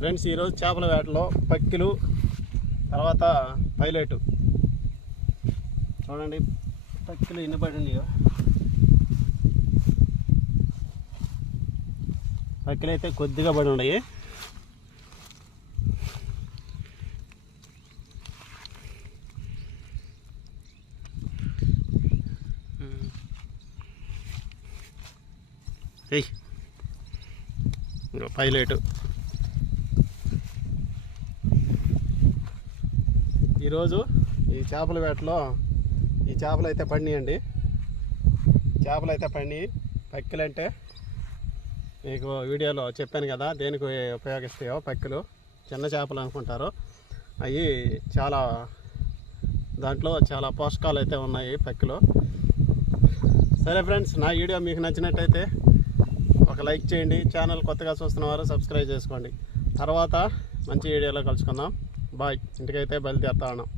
Friends ఈరోజు చేపల వేటలో పక్కిలు తర్వాత పైలట్ చూడండి. పక్కిలు ఎన్ని పడినాయో. పక్కిలు అయితే కొద్దిగా పడి ఉన్నాయి. పైలట్ ఈరోజు ఈ చేపల వేటలో ఈ చేపలు అయితే పడినాయండి. చేపలు అయితే పడినాయి. పక్కిలంటే మీకు వీడియోలో చెప్పాను కదా దేనికి ఉపయోగిస్తాయో. పక్కిలు చిన్న చేపలు అనుకుంటారు. అవి చాలా దాంట్లో చాలా పోషకాలు అయితే ఉన్నాయి పక్కిలో. సరే ఫ్రెండ్స్, నా వీడియో మీకు నచ్చినట్టయితే ఒక లైక్ చేయండి. ఛానల్ కొత్తగా చూస్తున్నవారు సబ్స్క్రైబ్ చేసుకోండి. తర్వాత మంచి వీడియోలో కలుసుకుందాం. బాయ్. ఇంటికైతే బయలుదేరుతా ఉన్నాం.